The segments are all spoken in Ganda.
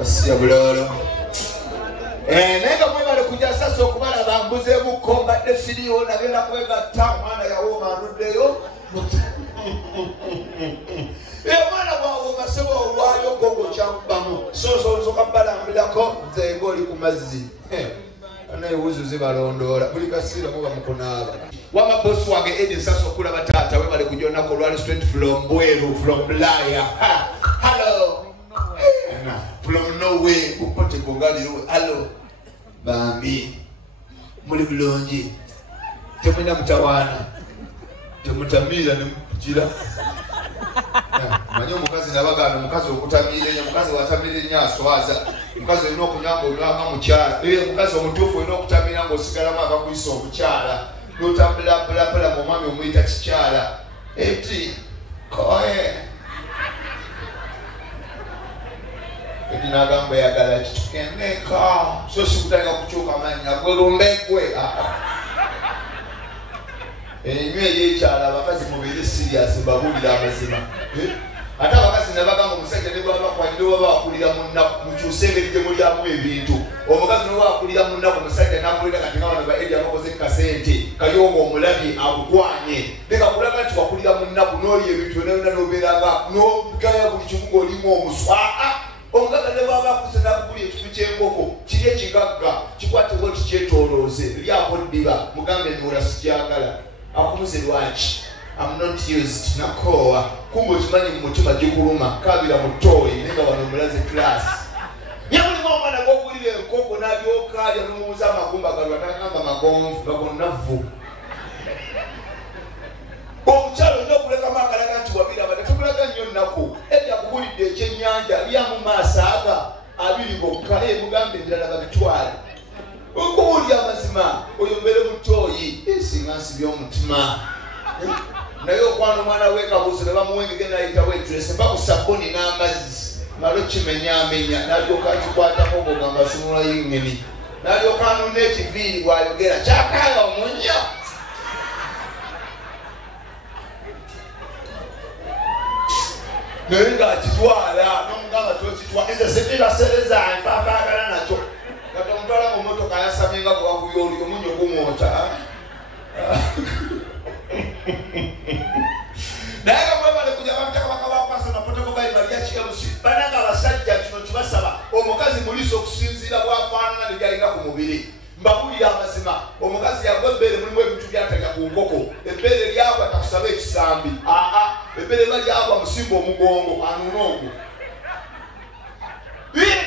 Osiya bulolo. Nenga mwebale kujja sasa okubala bambuze bukomba desiriyo nagenda kwegatta mwana yawo manuddeyo. Mwana bwawo masebo olwayo gogo kyakubamu. So kabalambirako nze ng'oli ku mazzi. Naye wuzu zibalondoola buli kasiira muba mukunaaba. Wamabosi wange Edi sasa okulaba taata webale kujja olunaku olwali straight from Bweru, from Bulaya. Hello. From nowhere kupote kungaliro. Hello. Bambi. Muli bulungi. Temwina mutawaana. Temutamira ne mukujira. Manyo mukazi nabagano mukazi okutamira nnyo mukazi watamira nnyo aswaza mukazi olina okunyanga olwanga mukyala mukazi omutuufu olina okutamira ng'osigalamu akakuyisa omukyala n'otambulapulapula mu mwami omuyita kikyala eti koye edi n'agamba yagala kitugendeka so sikutandika kukyuka manya gwe lumbegwe enywe y'ekyala abakazi mubeere siriasi mbabulira amazima ate abakazi nabagamba omusajja ne bwaba bakwanyire oba bakulira munnaku mukyuse engeri gye mulyamu ebintu omukazi noba bakulira munnaku omusajja nakulira kati nga bano ba edi abakoze kasente kayonga omulabye akukwanye leka kulaga nti wakulira munnaku n'oli ebintu byonna n'obeeraga n'ogaya buli kimu ng'olimu omuswa omukazi ne bwaba akuse nakugulya ekifu ky'enkoko kiri ekigagga kikwatibwa ti kyetoolooze lyako ddiba mugambe nula sikyagala akumuze lwaki I'm not used nakowa kumbe okimanyi mu mutima gikuluma kabira mu ttooyi nenga wano omulaze class yamulimu omwana gw'ogulira enkoko n'alyoka alya n'omubuuza amagumba galwa n'agamba magonvu gagonnavu omukyalo olina okulekamu akalaga nti wabiraba tetubulaga nnyo nnaku edda kugulidde ekyennyanja lyamu maaso aga abiri gokka mugambe ebirala babitwale okuwulya amazima oyo mbeere mu ttooyi singa nsibye omutima naye okwana omwana w'ekabuuso ne bamuwengege n'ayita wetrese mba ku sabuni n'amazzi malo kimenyaamenya n'alyoka kikwatako ogogamba sunula yingeni n'alyoka anona ekiviiri bw'ayogera kyakaaga omunya naye ng'akitwala n'omugamba tokitwala nze sikirasereza nfaakaagala nakyo kati omutwala mu mmotoka yasamye nga gwakuyoli omunyo gumwota naye nga mwebale kujja bamutaka bakabaakwasa napoteko gali Mariachi bananga abasajja kino kibasaba omukazi muliiso okusinziira bwafaanana ne gyalina ku mubiri mbabulira amazima omukazi yagwa ebbeere mulimu ebintu byatalya ku nkoko ebbeere lyagwa takusaba ekisambi ebbeere ba lyagwa musimba omugongo anuna ogwo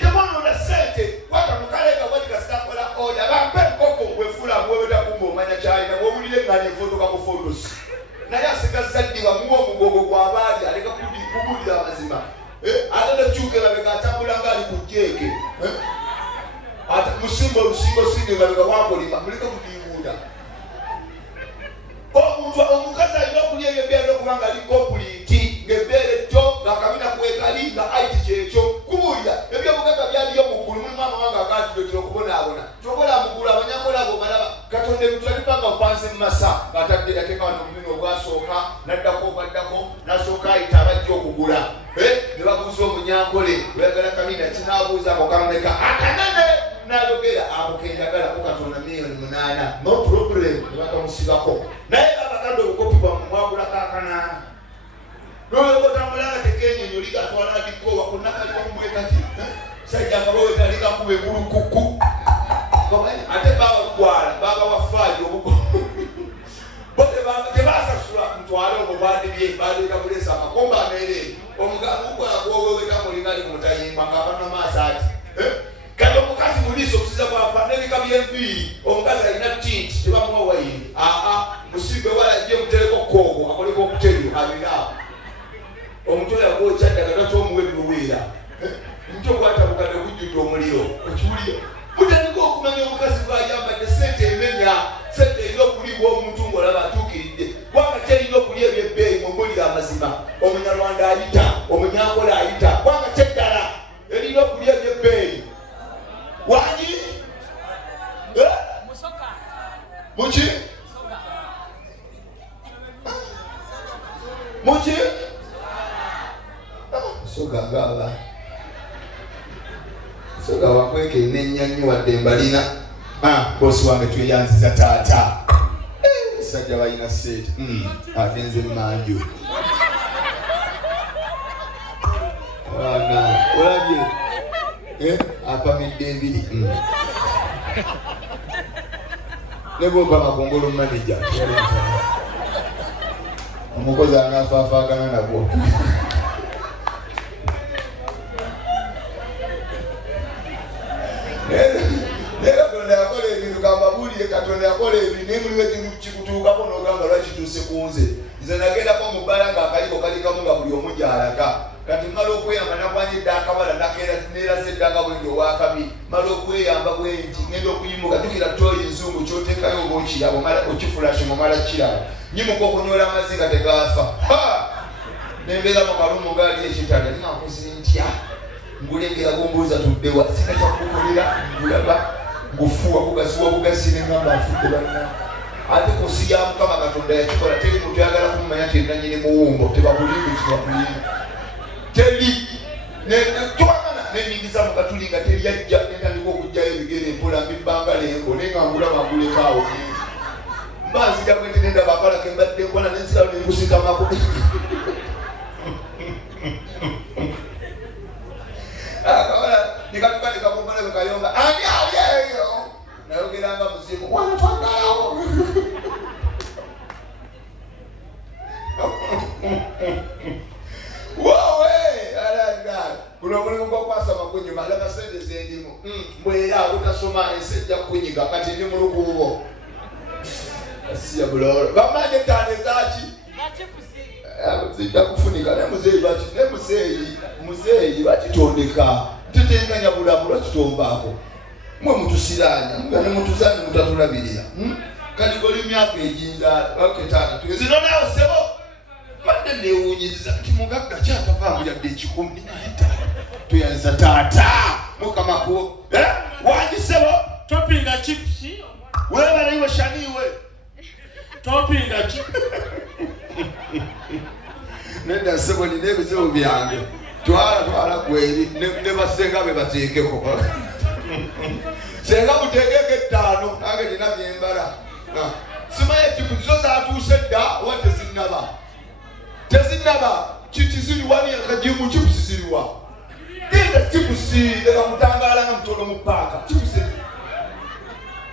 temonoona sente kwata mukalega bwati kasitakola oda bampe enkoko wefuula mweweta kumba omanya kyalina bwobulire nganya efotoka ku fotosi naye asigaza ddiba muwa omugongo gwabaali aleka kubulira amazima ate nekyuka emabega atambula ngaali ku jjeeke ate musimba olusingo singa emabega wakolima muleke kudiibuuda omukazi alina okulya ebyebeere okubanga ali kompuliti ng'ebbeere tto ng'akabina kwekali nga aiti kyekyo kubuulira ebyobugagga byaliyo muggulu mulimu amawanga agatulekera okubonaabona tokola muggulu abanyakolabo balaba katonda ebintu yalipanga bupansi mu masa ng'atadde yateeka wano omumino ogwasooka n'addako obaddako n'asooka ayita abajja okugula ne babuuza omunyankole oyagala kamina kinaabuuza ako kameka akanene n'ayogera ako kenjagala ko katonda miliyoni 8 no problem ne bakamusibako naye abakadde obukopi bwammwe mwagulako akanaana n'oyogotambulanga tekenyonyo ligatwala dikowa kunakaliwamubwekati sajja akabawetaliga kube bulukuku ate babagwala babawafaaji obugo tebasasula mutwale omwo bandibye baleka bulesa amakomba ameere omugagwoweweta mulingali mutayimba ngavana maaso ati kati omukazi muliiso okusiza bwafa nebika byenviiri omukazi alina tinti tebamuwa wayini musibe walajje mutereko koogo akoleko okuteryo abiraawo omuntu oyo agwokya ddagala kyomuwa ebiweera omuntu ogwatabukadde gujjudde omuliro okiwulira mutandika okumanya omukazi gwayambadde sente emenya sente erina okuliibwa omuntu ng'olaba atuukiridde kubanga terina okulya ebyebbeeyi mumbulira amazima omunyarwanda ayita omunyankola ayita kubanga kyeddala erina okulya ebyebbeeyi wanyi muki muki sogagaba soga wakweke n'ennyanyi wadde mbalina bosi wange tweyanziza taata sajja balina seeti agenze mmanju olabye apamidde ebiri ne bwoba makongolo manager omukozi anafaafaagana nagwo Katonda yakola ebintu kambabuulire Katonda yakola ebintu naye mulimu ekintu kikutuukako n'ogamba lwaki kituuse ku nze nze nagendako mu bbala ng'akaliko kalikamu nga buli omu gy'alaga kati mmala okweyamba nakwanyidde akabala neeraza eddanga bwendi owakabi mmala okweyamba bwe nti ngenda okuyimuka jjukira tooyi nzungu kyoteekayo oba okiraba omala okifulashe omala kiraba nyimuka okunyola amazzi nga tegaafa nembeera mu kalumu ngaali ekitali ningakoze ntya ngulengera gombuuza tuddewa sina kyakukolera ngulaba ngufuwa bugasiwa bugasi nengamba afudde banna ate kusi ya Mukama Katonda yakikola teri muntu yagala kumumanya nti nanyini muwumbo tebakulimba kibakulimba teri twagana nenyingiza mukatuli nga teri yajja netandika okujjayo ebigere empola mbibbanga lengo naye nga ngulaba ngulekaawo mbazira bwenti nenda bakala kembadde nkola nensirawo nengusikamako akabala nikatukanika kumbala kayonga ani alieyo nayogeranga muzimu wanatwagalawo wowe alanda kuno omulimu gwokwasa makunyuma alaba sente zendimu mbwera utasoma ensejja kunyiga kati ndi mulukuubo asiya buloro bamanye tane zaki zidda kufunika muzeeyi bakitondeka tetenganya bulamu lwakitombaako mwe mutusiranya nga ne mutuzani mutatulabirira kati goli myaka ejinza baketaata tugeze nonawo sebo badde newunyiriza nti mugagga kyatavaamu yadde ekikumi naeta tuyanza taata mukamakuwo wangisebo topinga chipsi webalaiwe shaniwe topinga chipsi nenda sebo nina ebizibu byange twala gweri ne basenga be bateekeko senga muteekeko 5 nange nina byembala simaye chipu zo zatuuse dda oba tezinnaba kikiziriwani akajimu chipusi ziriwa genda chipusi leka mutangaala nga mutono mu paaka chipusi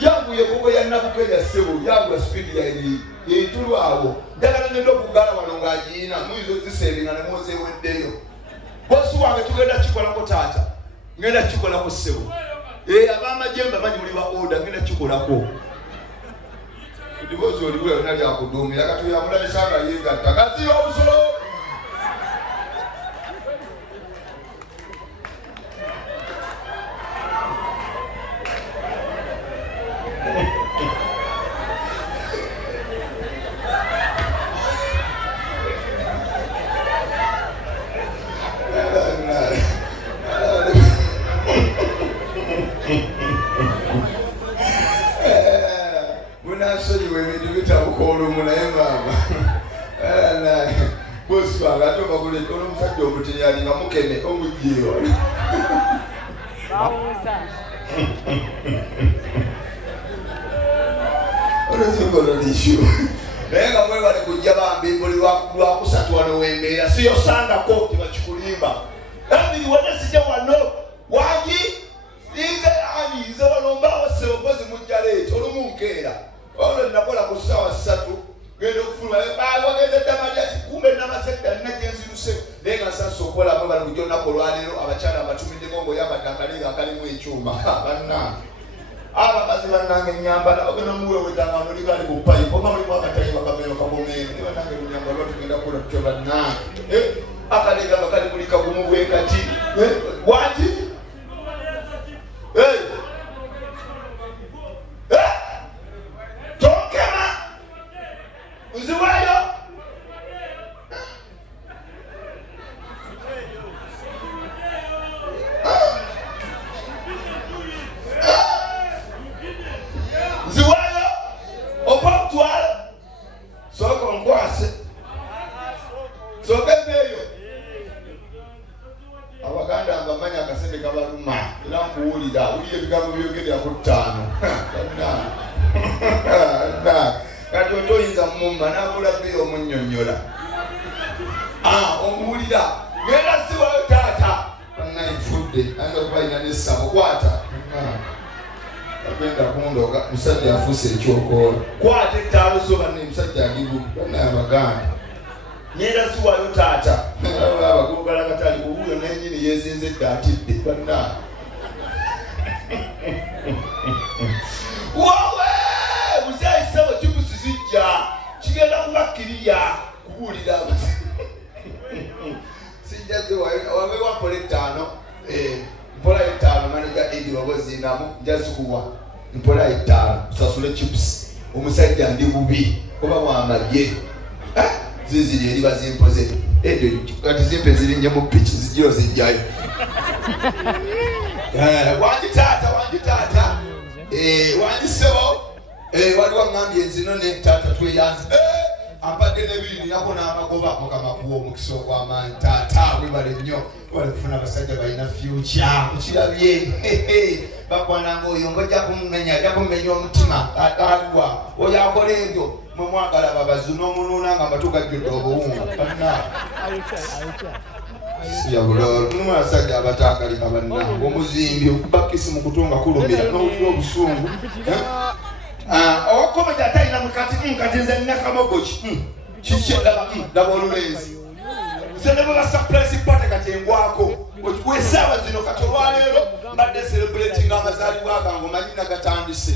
yangu yekobo yannakukeja sebo yangu ya speedi yairi yeitulwawo njagala ngenda okugala wano ng'agiina muyizo ziseeringa ne mwozeweddeyo bosi wange tugenda kikolako taata ngenda kikolako sebo abamajembe amanyi muli ba oda ngenda kikolako dibozi olibula yonna lyakuduumira katuyamulabisanga yegatta kaziyo obusulo munasonyiwa ebintu bitabukola omunaye maama bosi wange ate obaguleka olwomusajja omuteyali nga mukene omugyewa olwekingololishu naye nga mwebale kujja bambi buli lwakusatu wano wembeera siyosangako tibakikulimba abiri wena sijja wano wangi nze walombawo seokozi mujja leeti olumunkeera olwo nakola ku ssaawa 3 genda okufuluma wageze dda Mariachi kumbe namasekta nina gyenziruse naye nga nsasa okukolamu bali kujja olunaku olwaleero abakyala abatumiddeko ng'oyambadde akaliga akalimu ekyuma bannange abakazi bannange ennyambala ogenda muwewetangano ligali ku payipu oba mulimu akatayi bakameno kabomeeno ne bannange lunyambala lwatugenda kukola tutyo bannange akaliga nga kali buli kagumu bwe kati waki tonkema nziwayo nziwayo oba mutwala soka nkwase soka ebeeyo akasente kabaluma era nkuwulira wulira ebigambo byogerera ku ttaano kati otoyinza mumma nakula bbiri omunnyonnyola omuwulira genda siwayo taata nayifudde ayinza kuba alina n'essabo kwata agenda kundoga musajja afuuse ekyokoola kwata ettaalo zo banne musajja agibu bannaye abaganda nyenda siwayo taata abagogala katali kubuuyo nenyini yezinze edda atidde banna wowe muzaayisabo kibusi zijja kigenda kubakkiriya kubuulira sijjaze wabewa mpola ettaano mpola ettaano maneja edi wabozinamu njazikuwa mpola ettaano usasule chipusi omusajja ndi bubi oba wamagye ziziri eri bazimpoze kati zimpe zirinye mu piki zijiro zijjayo wangi taata wangisebo waliwo ngambye enzino ne taata tweyanze ampadde nebiri nako n'amagoba mukama kuwa omukisa ogw'amaanyi taata webale nnyo wale kufuna abasajja balina future okirabye bakwananga oyo ngojja kumumenya ajja kumumenya omutima aliwa oyo akola ebyo mwagala babazu n'omunuuna nga amatu gajjudde obuwunga siyabuloluma abasajja abataagalika bannange omuzimbi okubakisi mu kutunga kulumira n'owulira obusungu owakomeja atalina mukati nze nina kamogoki kikyedaba olulenzi nze ne bweba surprise party kati engwako wesaawa zino kati olwaleero mbadde celebrating amazaalibwa gange omanyi nagatandise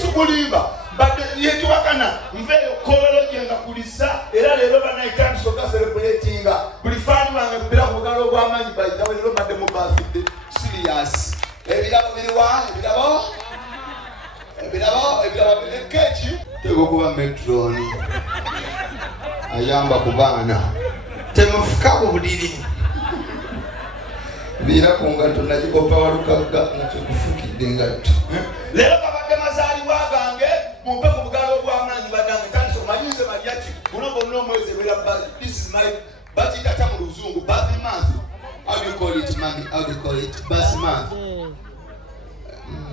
sikulimba mbadde yekiwakana nveeyo kololo gyenga kulisa era leero banayitandise oga celebratinga buli faani bange mbira ku bugalo obw'amaanyi baitawe leero mbadde mu birthday serious ebirabo biriwa ebirabo ekeki tego kuba metroni ayamba ku baana temufukako buliri bira ku ngatto nakikopa walukaga nakyokufukidde engatto leero kabadde mazaalibwa gange mumpe ku bugalo obw'amaanyi badange tandise omanyize Mariachi guno gonna omwezi ebera this is my batitata mu luzungu birthday month. How do you call it, mami? How do you call it? Birthday month.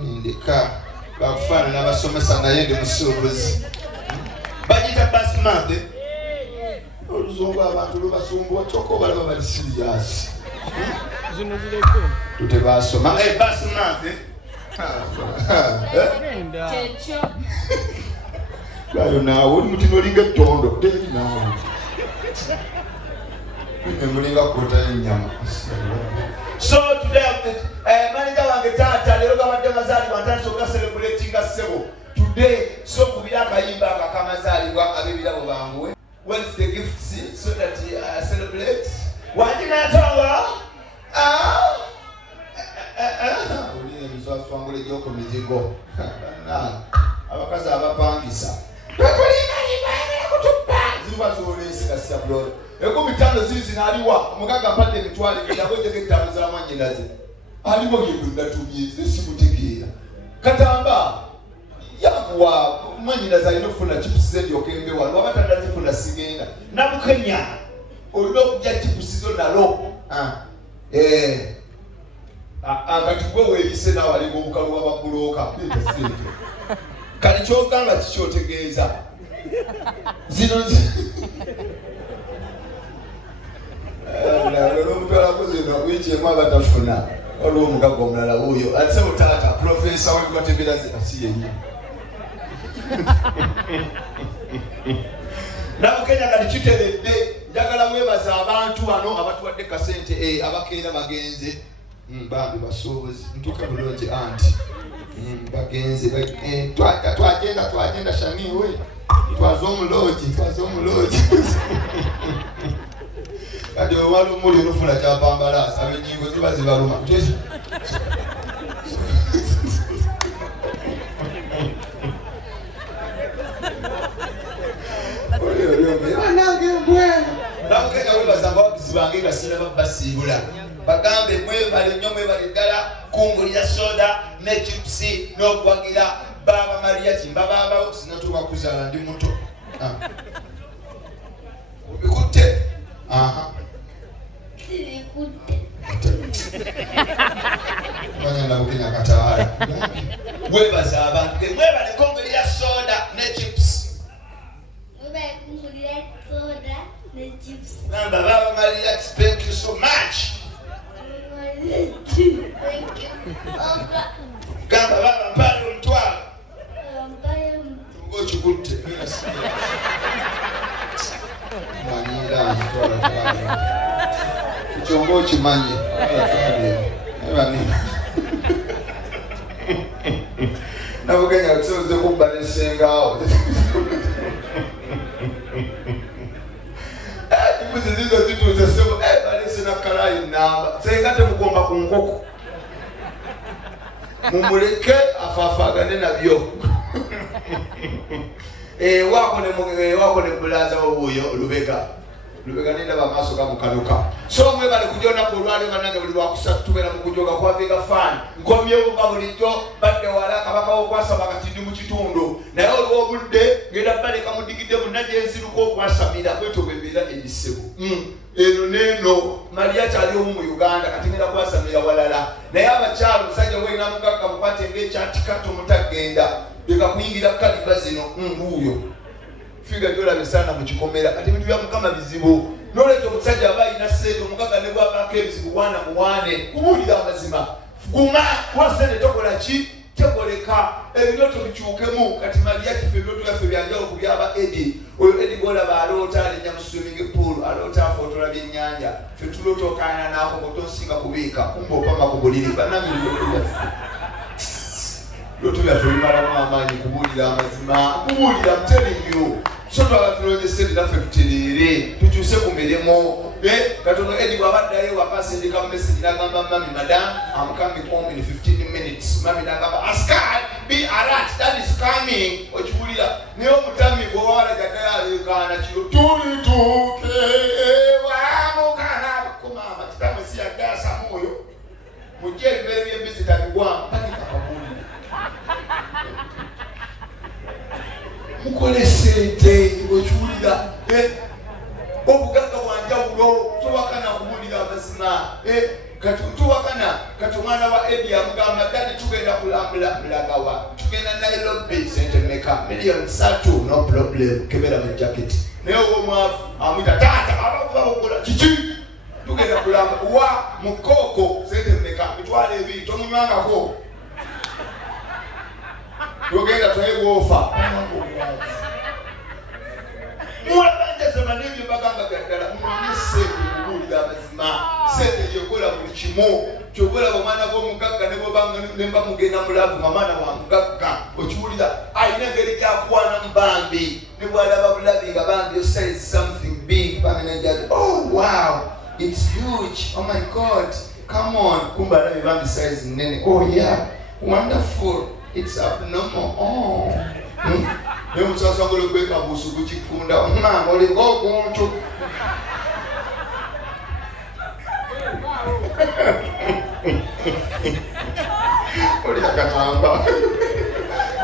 Ndika bakufana n'abasomesa naye ndi musuubuzi bagita birthday month. Oluzungu abantu lubasumbuwa kyokka obalaba bali serious tutebasoma birthday month bayo naawe oli mutino olinga ettondo teri naawe emulinga kota y'ennyama. So today manager wange taata leero gabadde mazaalibwa ntandise okuga celebratinga ssebo today so kubira akayimba nga kamazaalibwa ab'ebirabo banguwe. What is the gift so that I celebrate? Why did I tell her? Uline mzwafangule gyoko mizigo. Abakazi abapangisa. Ziba zolesi kasi abroad. Eko mitano ziri zinaliwa. Mugaga mpande mitwale kiyagoje ketano za manyinaze. Aliwo yedunda tumye simutegeera. Katamba yamuwa manyinaze inofuna chips zendi okembe wano abatanda zifuna sigenda. Namukenya. Olwo kujja chips zo nalo. Kati gwe weeyise nawe alinga obukalu bw'ababuloka leeta sente kali kyogamba kikyotegeeza zino olwomutwalako zino akuyikyemu abatafuna olw'omugaga omulala wuuyo atise mutaata profesa webateberaze asiyenye Namukenya kati kiteredde njagala webaza abantu bano abatuwadde kasente abakeera bagenze bambi basuubuzi ntuuke bulungi anti bagenze twagenda shaniwe twaze omuloogi kati owala omuli olufuna kyapambalaasa abenyingo ziba zibaluma Namukenya webazanga wabizi bange nga sina babasiibula bagambe mwebale nnyo mwebale ddala kungulira soda ne chipusi n'okwagira baba Mariachi mbabaabawo sinatuuka kuzaala ndi muto obikutte Sirikutte. Manya na Kenya Katawala. Webaza abantu. Mwebale kongoli ya soda ne chips. Mwebale kongoli ya soda ne chips. Namba baba Mariachi, thank you so much. Thank you. Gamba baba mpale mtwala. Chukute. Manira mtwala. Chongo chimanye. Ebani. Nabugenya utsoze kubanesengawo. Ibuze zizo zituze sebo balese na karayi namba. Sengate mugomba ku nkoko. Mumuleke afafagane nabyo. Wako ne bulaza obuyo lubega nenda bamaso gamukanuka so mwe bali kujona ku lwali banange buli lwakusatu tubera mu kujoga kwa vega fan nkomye obuba bulijjo badde wala kabaka okwasaba katindi mu kitundu naye olwo obudde ngenda bali kamudigidde munaje enziruko okwasamira kweto bebera ebisebu eno neno Mariachi ali omu mu Uganda katingera kwasamira walala naye abakyalo musajja wena mugagga mupate ng'ekyatikato mutagenda beka kuyingira kaliba zino uyo figa jola besana mu kikomera ati bintu bya mukama bizibu noleto musajja abayina sente omugaga ne bwabako ebizibu bwana muwane kubulira amazima guma wasene tokola ki tekoleka ebinoto bikyukemu kati Mariachi ebinoto byaffe byanjalo ku byaba Edi oyo Edi gola balota alinya mu swimming pool alota afotola byennyanja ffe tulotokana nako kotonsinga kubiika kumba opama ku buliri banami lotu byaffe bimalamu amaanyi kubulira amazima kubulira I'm telling you so twabatulogeseri naffe tutereere tukyuse ku mirimu katono Edi bwabaddayo wakasindika mu message n'agamba mami madam I'm coming home in 15 minutes mami n'agamba askar be alert that is coming okibulira naye omutami bwewala jatayalekaana kiro tulituuke wamukana kumama kitame siyagasa mwoyo mujje ebimere by'embizi tabigwamu mukole sente okiwulira obugagga bwanjawulo tobakana kuwulira amazima kati tubakana kati omwana wa Edi amugamba dadi tugenda kulambula mulagawa tugenda Nairobi sente meka million 3 no problem kebera mu jacket naye omwafu amwita tata abakuba okola kiki tugenda kulambula wa mukoko sente meka mitwala ebiri tomunywangako yogenda twewofa mwabandeze manebyo bagamba gaddala mwanyese kubulira amazima sente yekola buli kimu kyokola omwana gw'omugagga nemba mugenda mulavu mamana wa mugagga okiwulira ayina engeri gyakwana mubambi ne bwalaba bulabi nga bambi size something big bamenejaji oh wow it's huge oh my god come on kumba alabi bambi size nene oh yeah wonderful it's abnormal oh nemusasa ngolo kweka busu kuchikunda mama olingo kuntu oli akatamba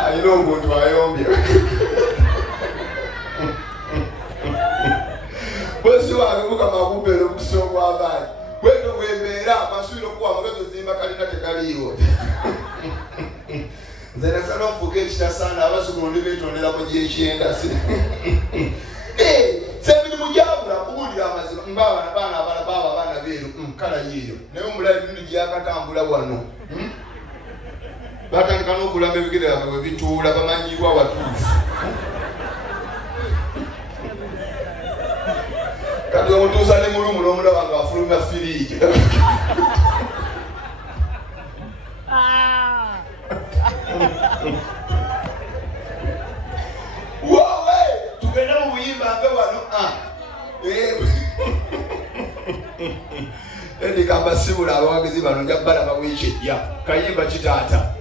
ayino omuntu ayombye bwesi wange mukamakumbera okusonga abaani bweno bwembeera amasuiro kuwa amagazo zimba kalina tekaliiwo nzena sana ofuga ekitasaana abazukulu ndi beetondera mu gyekyenda semirimu gyabula kuwulira amazima mbabaana abaana beeru kala yiyo naye omulabi bindi gyakatambula wano batandika n'okulamba ebigere byabwe bwe bituula bamanyibwa watuufu kati omutuusa ne mulumu n'omulaba nga afulumya firiigi wowe tugenda mu buyimba mbe wano endikamba sibula abawagizi bano nja balaba wiiki ejja kayimba kitaata